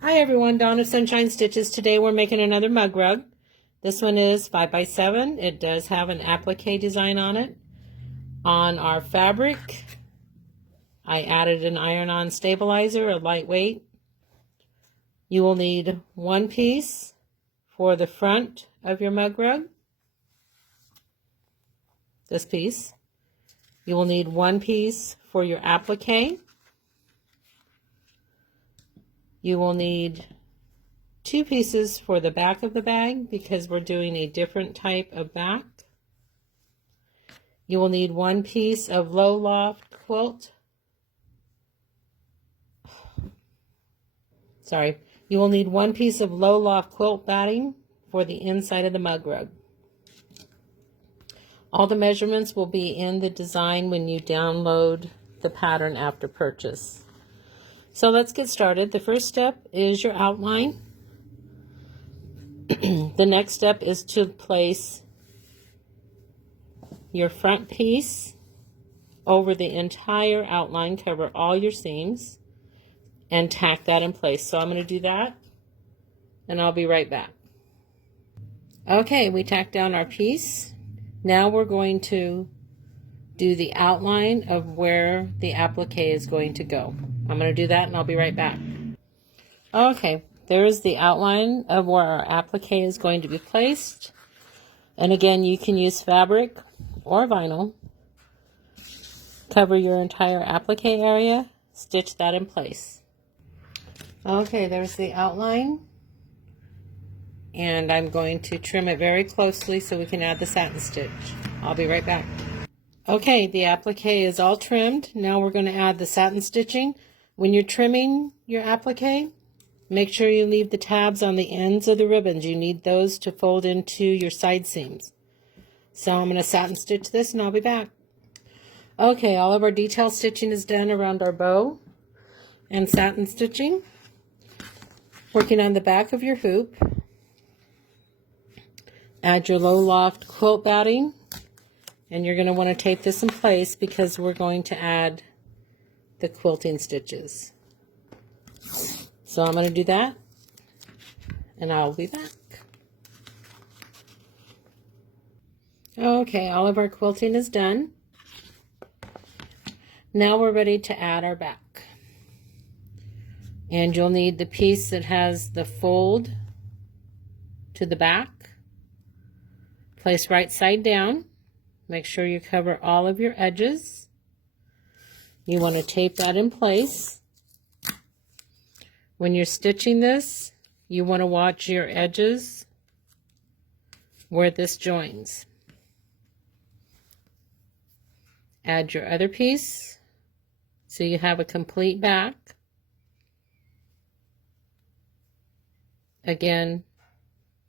Hi everyone, Dawn of Sunshine Stitches. Today we're making another mug rug. This one is 5x7. It does have an applique design on it. On our fabric, I added an iron-on stabilizer, a lightweight. You will need one piece for the front of your mug rug. This piece. You will need one piece for your applique. You will need two pieces for the back of the bag because we're doing a different type of back. You will need one piece of low loft quilt. You will need one piece of low loft quilt batting for the inside of the mug rug. All the measurements will be in the design when you download the pattern after purchase. So let's get started. The first step is your outline. The next step is to place your front piece over the entire outline, cover all your seams, and tack that in place. So I'm going to do that, and I'll be right back. Okay, we tacked down our piece. Now we're going to do the outline of where the applique is going to go. I'm going to do that and I'll be right back. Okay, there's the outline of where our applique is going to be placed. And again, you can use fabric or vinyl. Cover your entire applique area, stitch that in place. Okay, there's the outline. And I'm going to trim it very closely so we can add the satin stitch. I'll be right back. Okay, the applique is all trimmed. Now we're going to add the satin stitching. When you're trimming your applique, make sure you leave the tabs on the ends of the ribbons. You need those to fold into your side seams. So I'm going to satin stitch this and I'll be back. Okay, all of our detail stitching is done around our bow and satin stitching. Working on the back of your hoop. Add your low loft quilt batting. And you're going to want to tape this in place because we're going to add the quilting stitches. So I'm going to do that and I'll be back. Okay, all of our quilting is done. Now we're ready to add our back. And you'll need the piece that has the fold to the back. Place right side down. Make sure you cover all of your edges. You want to tape that in place. When you're stitching this, you want to watch your edges where this joins. Add your other piece so you have a complete back. Again,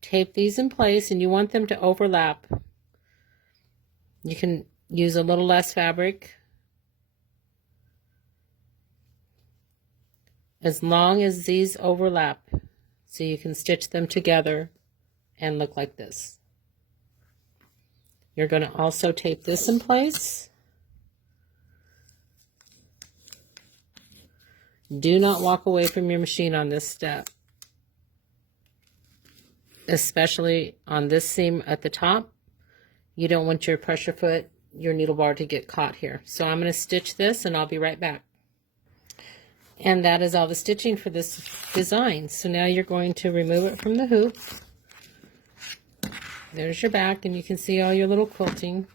tape these in place and you want them to overlap. You can use a little less fabric as long as these overlap so you can stitch them together and look like this. You're going to also tape this in place. Do not walk away from your machine on this step, especially on this seam at the top. You don't want your pressure foot, your needle bar to get caught here. So I'm going to stitch this and I'll be right back. And that is all the stitching for this design. So now you're going to remove it from the hoop. There's your back and you can see all your little quilting.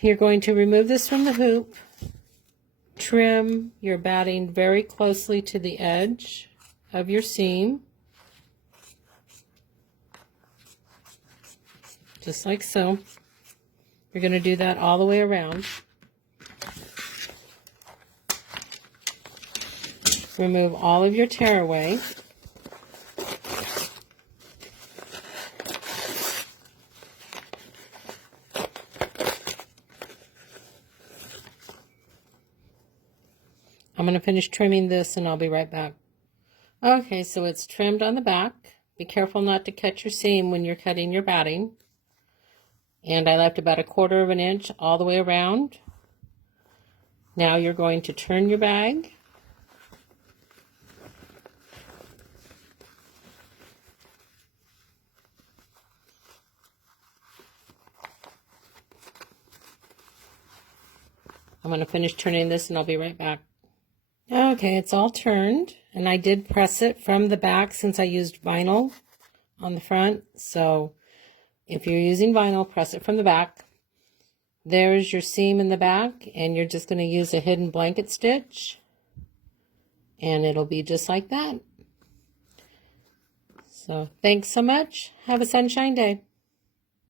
You're going to remove this from the hoop. Trim your batting very closely to the edge of your seam. Just like so. You're going to do that all the way around. Remove all of your tearaway. I'm going to finish trimming this and I'll be right back. Okay, so it's trimmed on the back. Be careful not to cut your seam when you're cutting your batting. And I left about 1/4 of an inch all the way around. Now you're going to turn your bag I'm going to finish turning this and I'll be right back. Okay, it's all turned, and I did press it from the back since I used vinyl on the front. So if you're using vinyl, press it from the back. There's your seam in the back, and you're just going to use a hidden blanket stitch, and it'll be just like that. So thanks so much. Have a sunshine day.